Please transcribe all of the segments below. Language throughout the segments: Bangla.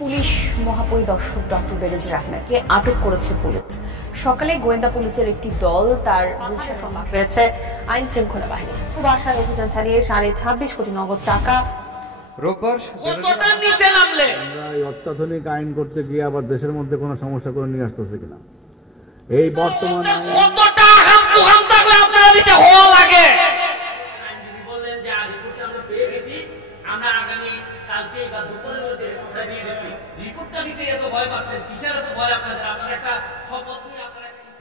পুলিশ মহাপরিদর্শক ডক্টর বেনজির আহমেদকে আটক করেছে পুলিশ। সকালে গোয়েন্দা পুলিশের একটি দল তার বাসায় সংবাদ পেয়েছে আইন শৃঙ্খলা বাহিনী বাসায় অভিযান চালিয়ে 26.5 কোটি নগদ টাকা রোববার অত্যাধুনিক আইন করতে গিয়ে আবার দেশের মধ্যে কোনো সমস্যা করে নিয়ে আসতেছে কিনা এই বর্তমানে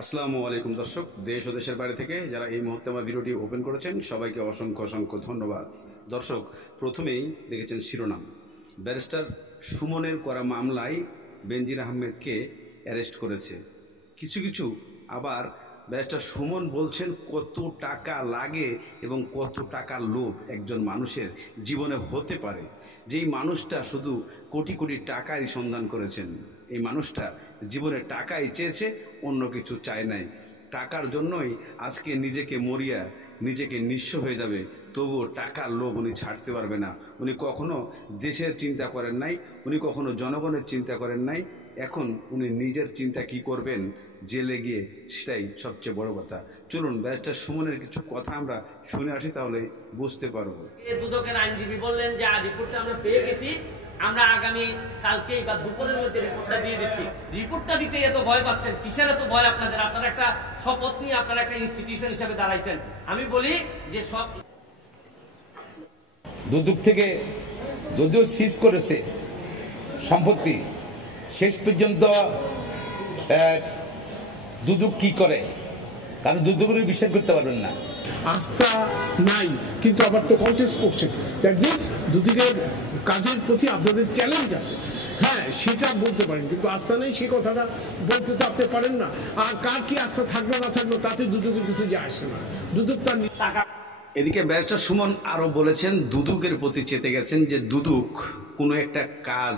আসসালামু আলাইকুম দর্শক, দেশ ও দেশের বাইরে থেকে যারা এই মুহূর্তে আমার ভিডিওটি ওপেন করেছেন সবাইকে অসংখ্য ধন্যবাদ। দর্শক, প্রথমেই দেখেছেন শিরোনাম, ব্যারিস্টার সুমনের করা মামলায় বেনজির আহমেদকে অ্যারেস্ট করেছে। কিছু আবার ব্যারিস্টার সুমন বলছেন কত টাকা লাগে এবং কত টাকার লোভ একজন মানুষের জীবনে হতে পারে। যেই মানুষটা শুধু কোটি কোটি টাকারই সন্ধান করেছেন, এই মানুষটা জীবনে টাকাই চেয়েছে, অন্য কিছু চায় নাই। টাকার জন্যই আজকে নিজেকে মরিয়া, নিজেকে নিঃস্ব হয়ে যাবে, তবুও টাকার লোভ উনি ছাড়তে পারবে না। উনি কখনো দেশের চিন্তা করেন নাই, উনি কখনো জনগণের চিন্তা করেন নাই। এখন উনি নিজের চিন্তা কি করবেন জেলে গিয়ে, সেটাই সবচেয়ে বড় কথা। চলুন ব্যারিস্টার সুমনের কিছু কথা আমরা শুনে আসি, তাহলে বুঝতে পারবো। দুদকের আইনজীবী বললেন যে রিপোর্টটা আমরা পেয়ে গেছি, আমরা আগামী কালকেই বা দুপুরের মধ্যে রিপোর্টটা দিয়ে দিচ্ছি। রিপোর্টটা দিতে এত ভয় পাচ্ছেন কিসের? এত ভয় আপনাদের? আপনারা একটা শপথ নিয়ে আপনারা একটা ইনস্টিটিউশন হিসেবে দাঁড়াইছেন। আমি বলি যে সব দুদক থেকে যদিও সিজ করেছে সম্পত্তি, শেষ পর্যন্ত দুদক কি করে, কারণ দুদকের বিশ্বাস করতে পারবেন না। আস্থা নাই, কিন্তু আবার তো কন্টেস্ট করছেন। দ্যাট মিন্স দুদিকের কাজের প্রতি আপনাদের চ্যালেঞ্জ আছে, হ্যাঁ সেটা বলতে পারেন, কিন্তু আস্থা নেই সে কথাটা বলতে তো আপনি পারেন না। আর কার কি আস্থা থাকলো না থাকলো তাতে দুদকের কিছু যে আসে না, দুদক তার টাকা। এদিকে ব্যারিস্টার সুমন আরও বলেছেন, দুদকের প্রতি চেতে গেছেন যে দুদক কোনো একটা কাজ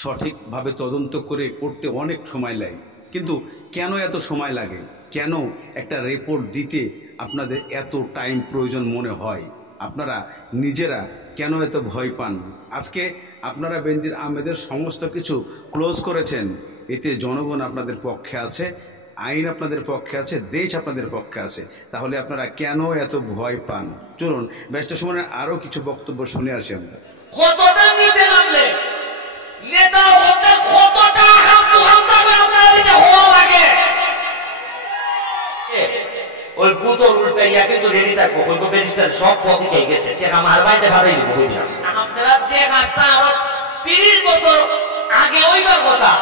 সঠিকভাবে তদন্ত করে করতে অনেক সময় লাগে, কিন্তু কেন এত সময় লাগে, কেন একটা রিপোর্ট দিতে আপনাদের এত টাইম প্রয়োজন মনে হয়, আপনারা নিজেরা কেন এত ভয় পান? আজকে আপনারা বেনজির আহমেদের সমস্ত কিছু ক্লোজ করেছেন, এতে জনগণ আপনাদের পক্ষে আছে, আইন আপনাদের পক্ষে আছে, দেশ আপনাদের পক্ষে আছে, তাহলে আপনারা কেন এত ভয় পান? চলুন ব্যারিস্টার সুমনের আরো কিছু বক্তব্য শুনে আসি আমরা। কতটা নিচে নামলে নেতা হতে কতটা হাম থাকলে আপনারা দিতে হওয়া লাগে। ওই পুতল উল্টাইয়া কিন্তু রেডি থাকবো, হইব ব্যারিস্টার সব পথে খেয়ে গেছে, টাকা মার বাইতে ভাবেই দিব। আপনারা যে কাজটা আরো 30 বছর আগে ওইবার কথা,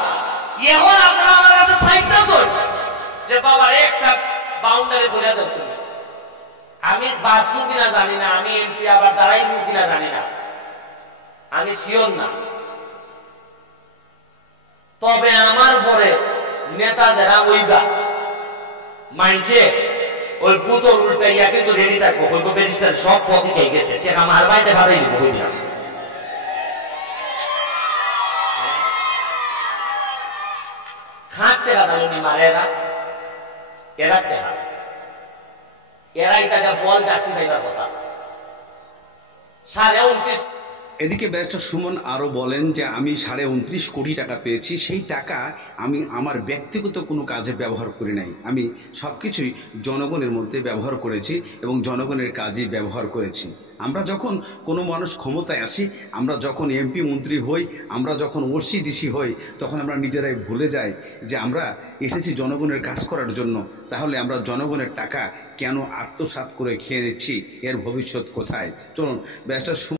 এখন আপনারা আমার কাছে চাইতেছেন যে বাবা একটা বাউন্ডারি করে দাও তুমি। আমি বাঁচবো কিনা জানি না, আমি এমপি আবার দাঁড়াইবো কিনা জানি না, আমি শিওর না। তবে আমার পরে নেতা যারা ওইবা মানছে ওই পুতল উল্টাইয়া কিন্তু রেডি থাকবো, হইব ব্যারিস্টার সব পথে খেয়ে গেছে, টাকা মার বাইতে ভাবেই দিব। খাটতে উনি মারেরা এরা টেহা, এরা এটাকে বল যাচ্ছি ভাইবার কথা 29.5। এদিকে ব্যারিস্টার সুমন আরও বলেন যে আমি 29.5 কোটি টাকা পেয়েছি, সেই টাকা আমি আমার ব্যক্তিগত কোনো কাজে ব্যবহার করি নাই, আমি সব কিছুই জনগণের মধ্যে ব্যবহার করেছি এবং জনগণের কাজে ব্যবহার করেছি। আমরা যখন কোনো মানুষ ক্ষমতায় আসি, আমরা যখন এমপি মন্ত্রী হই, আমরা যখন ওসি ডিসি হই, তখন আমরা নিজেরাই ভুলে যাই যে আমরা এসেছি জনগণের কাজ করার জন্য। তাহলে আমরা জনগণের টাকা কেন আত্মসাৎ করে খেয়ে নিচ্ছি? এর ভবিষ্যৎ কোথায়? চলুন ব্যারিস্টার